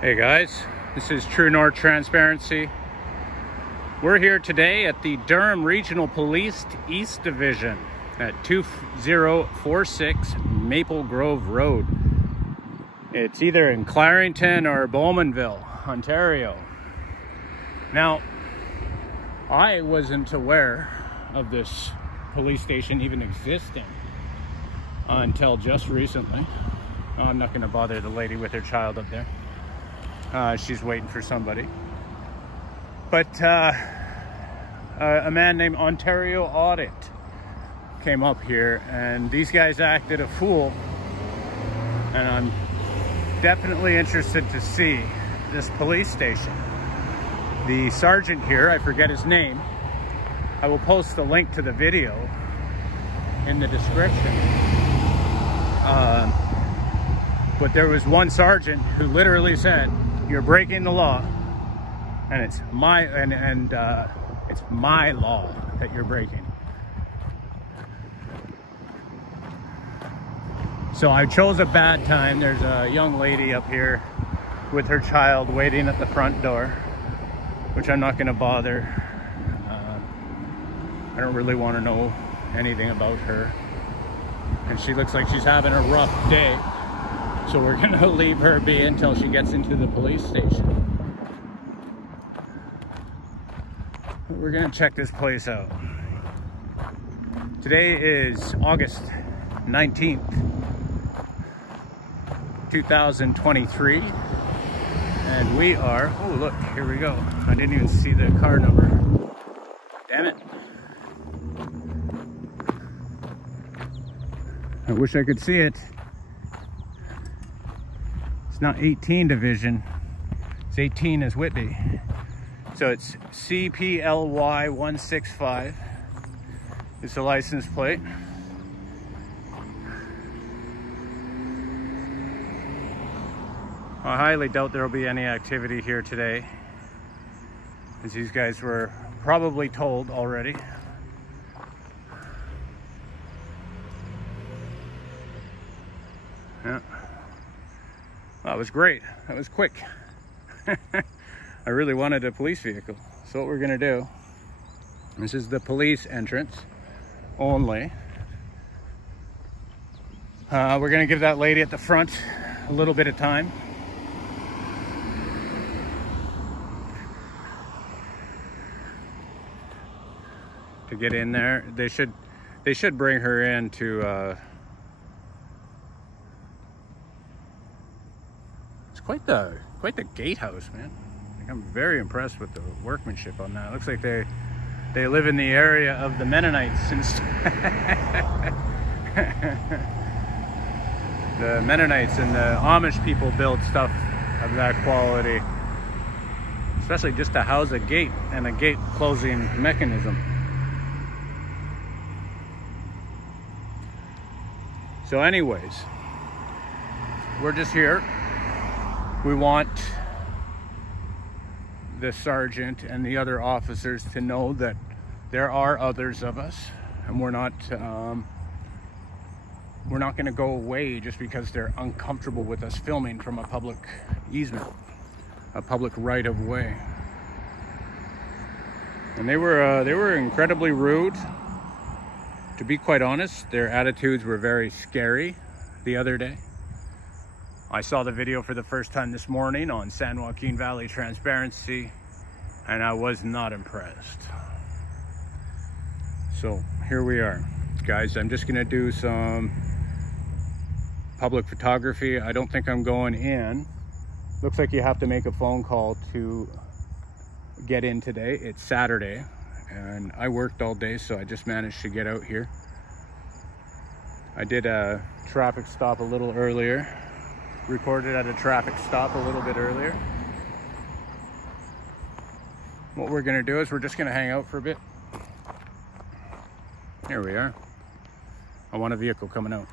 Hey guys, this is True North Transparency. We're here today at the Durham Regional Police East Division at 2046 Maple Grove Road. It's either in Clarington or Bowmanville, Ontario. Now, I wasn't aware of this police station even existing until just recently. I'm not going to bother the lady with her child up there. She's waiting for somebody. But a man named Ontario Audit came up here, and these guys acted a fool. And I'm definitely interested to see this police station. The sergeant here, I forget his name. I will post the link to the video in the description. But there was one sergeant who literally said, "You're breaking the law, and it's my it's my law that you're breaking." So I chose a bad time. There's a young lady up here with her child waiting at the front door, which I'm not going to bother. I don't really want to know anything about her, and she looks like she's having a rough day. So we're gonna leave her be until she gets into the police station. We're gonna check this place out. Today is August 19th, 2023. And we are, oh look, here we go. I didn't even see the car number. Damn it. I wish I could see it. It's not 18 division, it's 18 as Whitby. So it's CPLY 165 is the license plate. I highly doubt there will be any activity here today, as these guys were probably told already. Yeah. That was great. That was quick. I really wanted a police vehicle. So what we're gonna do, this is the police entrance only. We're gonna give that lady at the front a little bit of time. To get in there. They should bring her in to quite the gatehouse, man. Like, I'm very impressed with the workmanship on that. It looks like they live in the area of the Mennonites since the Mennonites and the Amish people build stuff of that quality, especially just to house a gate and a gate closing mechanism. So anyways, we're just here. We want the sergeant and the other officers to know that there are others of us, and we're not going to go away just because they're uncomfortable with us filming from a public easement, a public right of way. And they were incredibly rude. To be quite honest, their attitudes were very scary the other day. I saw the video for the first time this morning on San Joaquin Valley Transparency, and I was not impressed. So here we are. Guys, I'm just gonna do some public photography. I don't think I'm going in. Looks like you have to make a phone call to get in today. It's Saturday, and I worked all day, so I just managed to get out here. I did a traffic stop a little earlier. Recorded at a traffic stop a little bit earlier. What we're gonna do is we're just gonna hang out for a bit. Here we are. I want a vehicle coming out.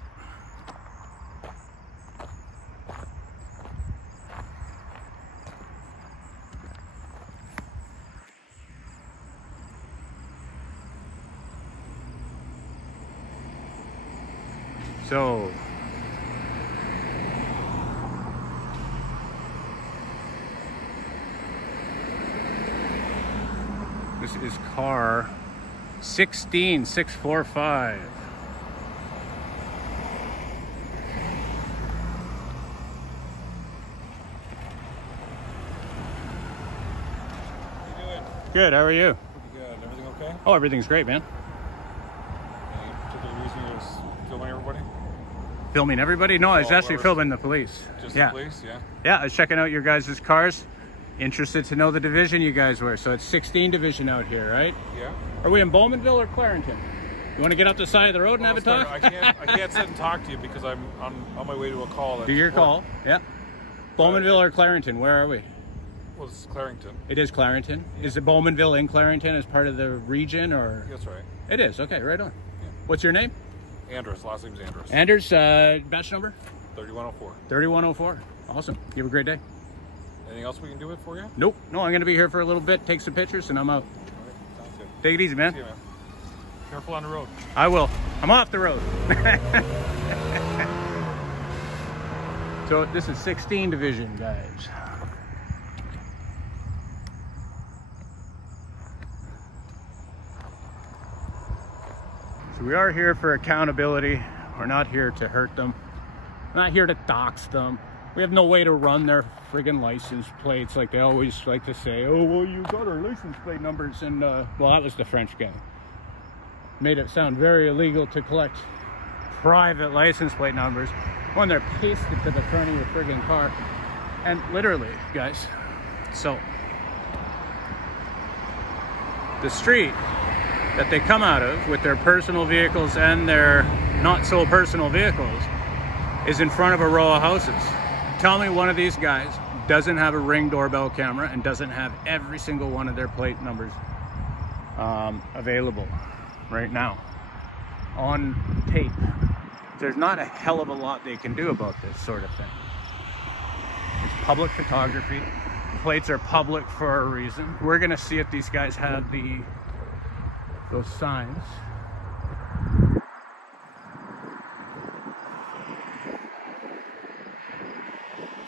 So is car 16645. Good, how are you? Pretty good. Everything okay? Oh, everything's great, man. Any particular reason you're just filming everybody? Filming everybody? No, I was actually whoever's- filming the police. Just Yeah. the police? Yeah. Yeah, I was checking out your guys' cars. Interested to know the division you guys were. So it's 16 division out here, right? Yeah. Are we in Bowmanville or Clarington? You want to get up the side of the road and have a talk? I can't sit and talk to you because I'm on my way to a call. Do your call. Yeah. Bowmanville or Clarington? Where are we? Well, this is Clarington. It is Clarington. Yeah. Is it Bowmanville in Clarington as part of the region, or? That's right. It is. Okay, right on. Yeah. What's your name? Andrews. Last name's Andrews. Andrews. Batch number? 3104. 3104. Awesome. You have a great day. Anything else we can do it for you? Nope. No, I'm going to be here for a little bit, take some pictures, and I'm out. All right. Sounds good. Take it easy, man. See you, man. Careful on the road. I will. I'm off the road. So this is 16 division, guys. So we are here for accountability. We're not here to hurt them. We're not here to dox them. We have no way to run their friggin' license plates like they always like to say. Oh, well, you got our license plate numbers. And, well, that was the French guy. Made it sound very illegal to collect private license plate numbers when they're pasted to the front of your friggin' car. And literally, guys, so the street that they come out of with their personal vehicles and their not so personal vehicles is in front of a row of houses. Tell me one of these guys doesn't have a Ring doorbell camera and doesn't have every single one of their plate numbers available right now on tape. There's not a hell of a lot they can do about this sort of thing. It's public photography. Plates are public for a reason. We're gonna see if these guys have those signs.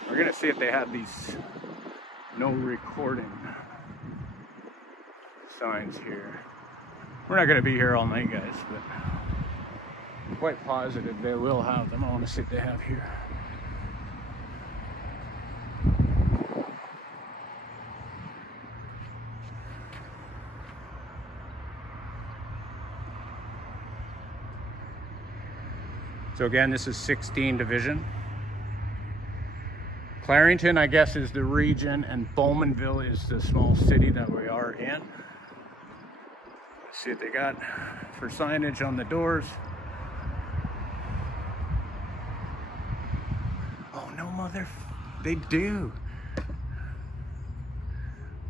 We're gonna see if they have these no recording signs here. We're not gonna be here all night, guys, but I'm quite positive they will have them. I want to see what they have here. So again, this is 16 division. Clarington, I guess, is the region, and Bowmanville is the small city that we are in. Let's see what they got for signage on the doors. Oh no, they do.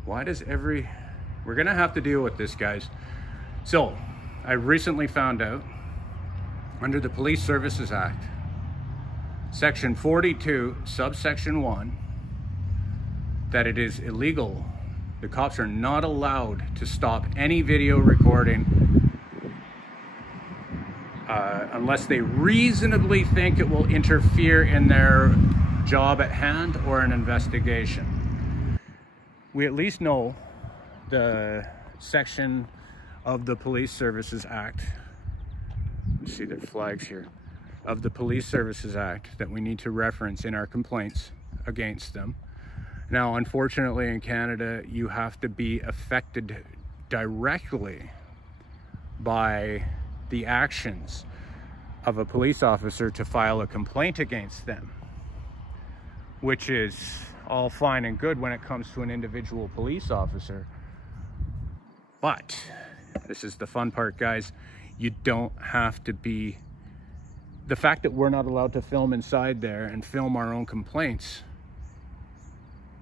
Why does we're gonna have to deal with this, guys. So I recently found out under the Police Services Act, Section 42, subsection 1, that it is illegal. The cops are not allowed to stop any video recording unless they reasonably think it will interfere in their job at hand or an investigation. We at least know the section of the Police Services Act. You see their flags here, of the Police Services Act that we need to reference in our complaints against them. Now, unfortunately in Canada, you have to be affected directly by the actions of a police officer to file a complaint against them, which is all fine and good when it comes to an individual police officer. But this is the fun part, guys. You don't have to be. The fact that we're not allowed to film inside there and film our own complaints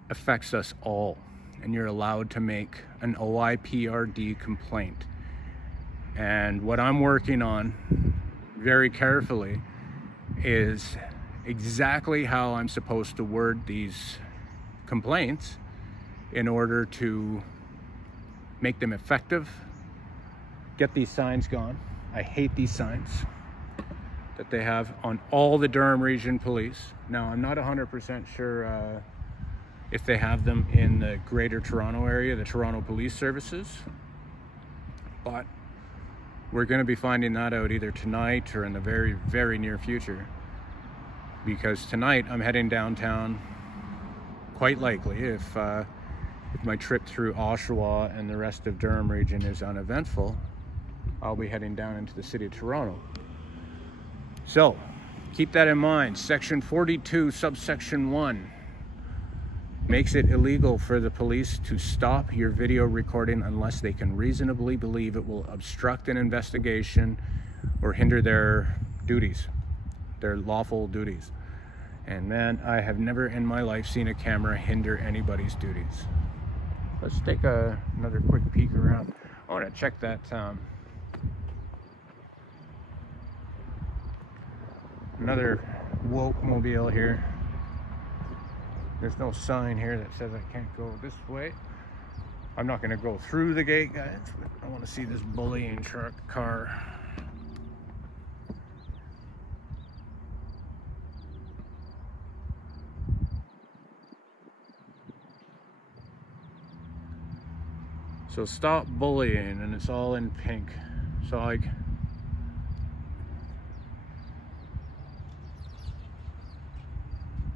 affects us all. And you're allowed to make an OIPRD complaint. And what I'm working on very carefully is exactly how I'm supposed to word these complaints in order to make them effective, get these signs gone. I hate these signs that they have on all the Durham Region Police. Now, I'm not 100% sure if they have them in the Greater Toronto area, the Toronto Police Services. but we're going to be finding that out either tonight or in the very, very near future, because tonight I'm heading downtown, quite likely, if my trip through Oshawa and the rest of Durham region is uneventful. I'll be heading down into the city of Toronto. So keep that in mind. Section 42 subsection 1 makes it illegal for the police to stop your video recording unless they can reasonably believe it will obstruct an investigation or hinder their duties, their lawful duties. And man, I have never in my life seen a camera hinder anybody's duties. Let's take another quick peek around. I want to check that another woke-mobile here. There's no sign here that says I can't go this way. I'm not going to go through the gate, guys, but I want to see this bullying truck car. So stop bullying, and it's all in pink. So like,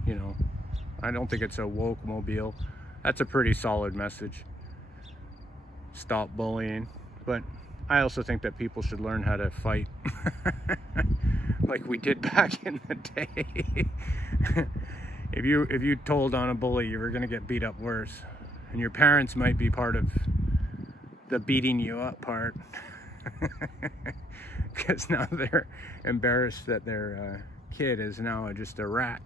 you know, I don't think it's a woke mobile. That's a pretty solid message. Stop bullying. But I also think that people should learn how to fight like we did back in the day. If you told on a bully, you were gonna get beat up worse. And your parents might be part of the beating you up part. Because now they're embarrassed that their kid is now just a rat.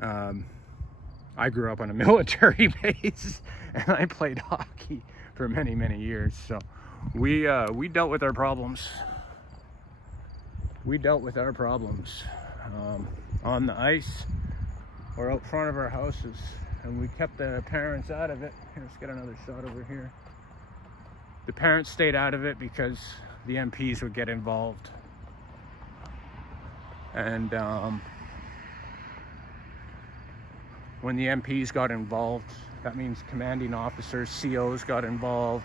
I grew up on a military base and I played hockey for many, many years. So we dealt with our problems. We dealt with our problems on the ice or out front of our houses, and we kept the parents out of it. Here, let's get another shot over here. The parents stayed out of it because the MPs would get involved. And when the MPs got involved, that means commanding officers, COs got involved,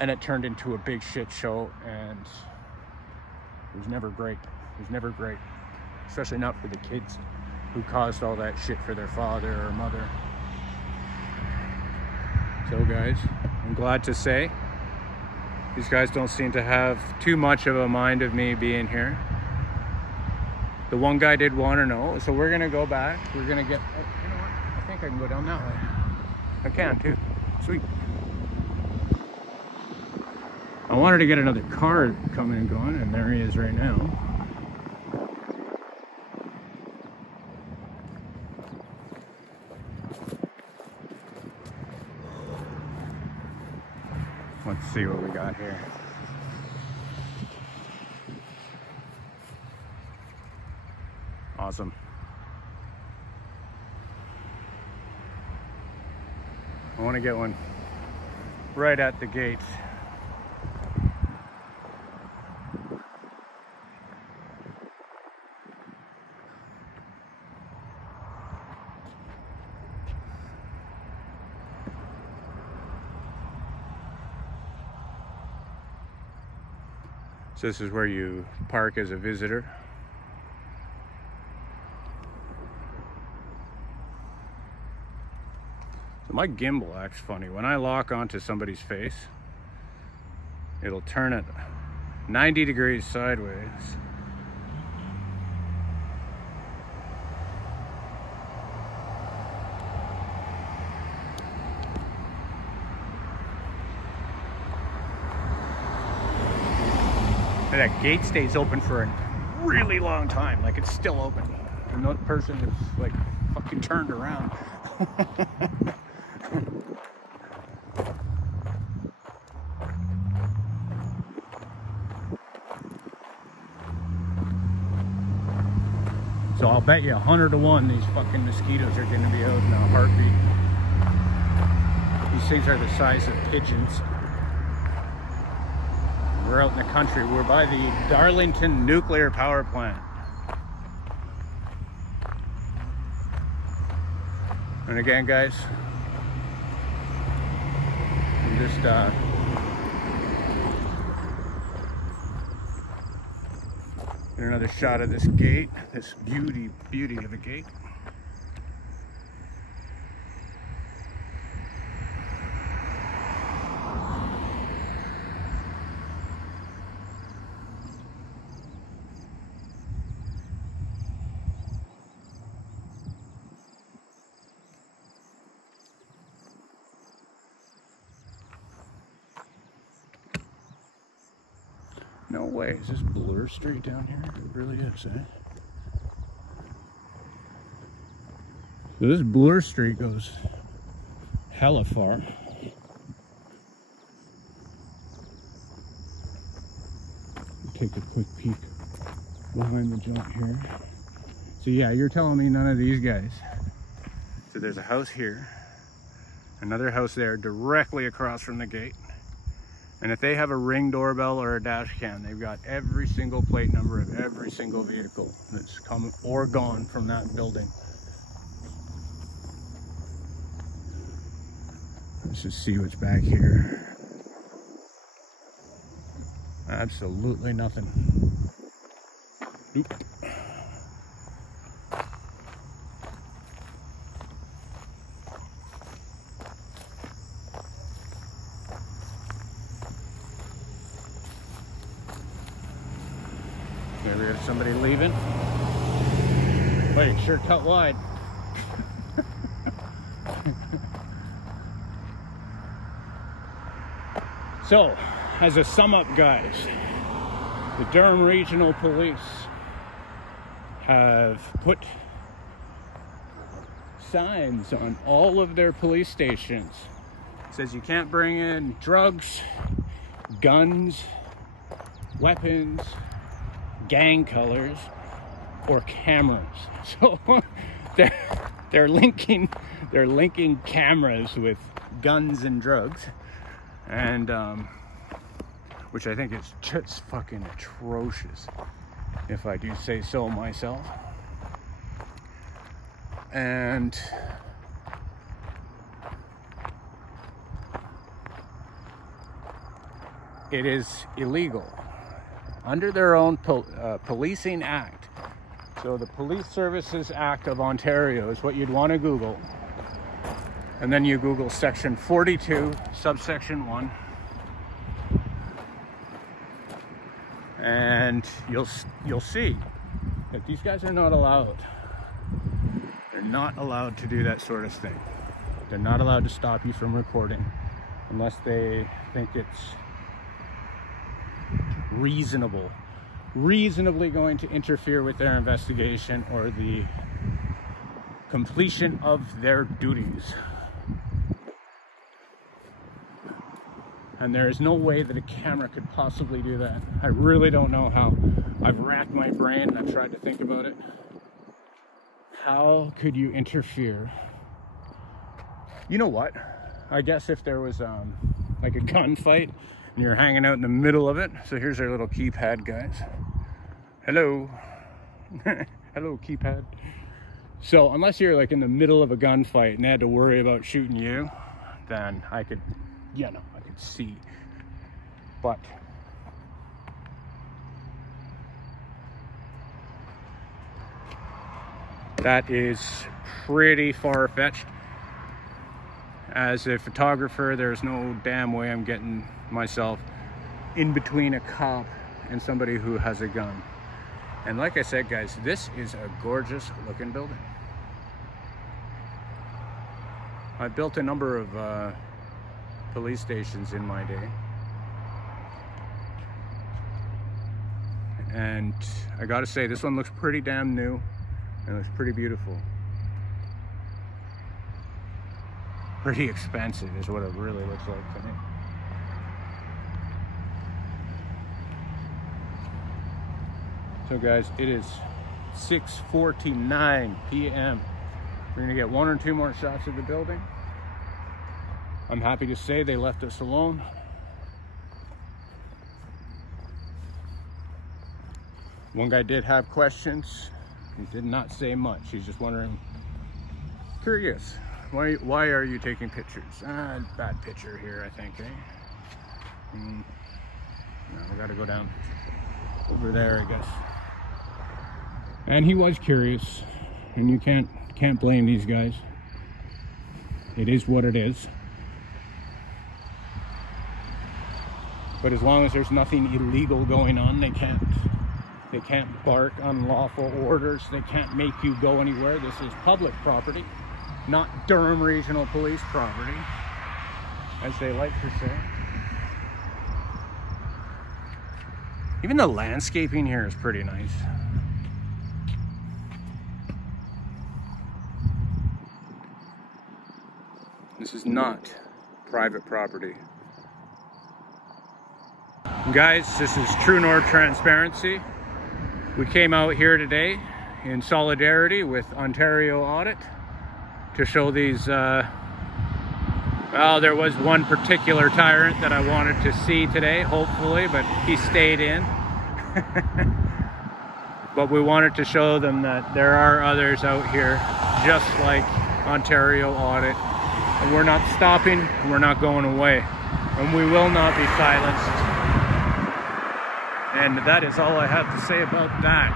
and it turned into a big shit show, and it was never great. It was never great, especially not for the kids who caused all that shit for their father or mother. So guys, I'm glad to say these guys don't seem to have too much of a mind of me being here. The one guy did want to know, so we're gonna go back. We're gonna get, you know what? I think I can go down that way. I can too. Sweet. I wanted to get another car coming and going, and there he is right now. Let's see what we got here. Awesome. I want to get one right at the gates. So this is where you park as a visitor. So my gimbal acts funny. When I lock onto somebody's face, it'll turn it 90 degrees sideways. And that gate stays open for a really long time, like it's still open. And that person is like fucking turned around. So I'll bet you 100 to 1 these fucking mosquitoes are gonna be out in a heartbeat. These things are the size of pigeons. We're out in the country. We're by the Darlington nuclear power plant. And again, guys, I'm just Another shot of this gate, this beauty of a gate. No way, is this Bloor Street down here? It really is, eh? So this Bloor Street goes hella far. Take a quick peek behind the jump here. So yeah, you're telling me none of these guys. So there's a house here, another house there directly across from the gate. And if they have a Ring doorbell or a dash cam, they've got every single plate number of every single vehicle that's come or gone from that building. Let's just see what's back here. Absolutely nothing. Oop. Maybe there's somebody leaving. Wait, sure cut wide. So, as a sum up, guys, the Durham Regional Police have put signs on all of their police stations. It says you can't bring in drugs, guns, weapons, gang colors, or cameras. So they're linking cameras with guns and drugs, and which I think is just fucking atrocious, if I do say so myself. And it is illegal under their own policing act. So the Police Services Act of Ontario is what you'd want to Google. And then you Google section 42, subsection 1. And you'll see that these guys are not allowed. They're not allowed to do that sort of thing. They're not allowed to stop you from recording unless they think it's reasonably going to interfere with their investigation or the completion of their duties. And there is no way that a camera could possibly do that. I really don't know how. I've racked my brain and I've tried to think about it. How could you interfere? You know what? I guess if there was like a gunfight and you're hanging out in the middle of it. So here's our little keypad, guys. Hello. Hello, keypad. So unless you're like in the middle of a gunfight and they had to worry about shooting you, then I could, you know, I could see. But that is pretty far-fetched. As a photographer, there's no damn way I'm getting myself in between a cop and somebody who has a gun. And like I said, guys, this is a gorgeous looking building. I built a number of police stations in my day. And I gotta say, this one looks pretty damn new and it's pretty beautiful. Pretty expensive is what it really looks like to me. So guys, it is 6:49 p.m. We're gonna get one or two more shots of the building. I'm happy to say they left us alone. One guy did have questions. He did not say much. He's just wondering, curious, why are you taking pictures? Bad picture here, I think, eh? No, we gotta go down over there, I guess. And he was curious, and you can't blame these guys. It is what it is. But as long as there's nothing illegal going on, they can't bark unlawful orders. They can't make you go anywhere. This is public property, not Durham Regional Police property, as they like to say. Even the landscaping here is pretty nice. This is not private property. Guys, this is True North Transparency. We came out here today in solidarity with Ontario Audit to show these, well, there was one particular tyrant that I wanted to see today, hopefully, but he stayed in. But we wanted to show them that there are others out here just like Ontario Audit. And we're not stopping, and we're not going away. And we will not be silenced. And that is all I have to say about that.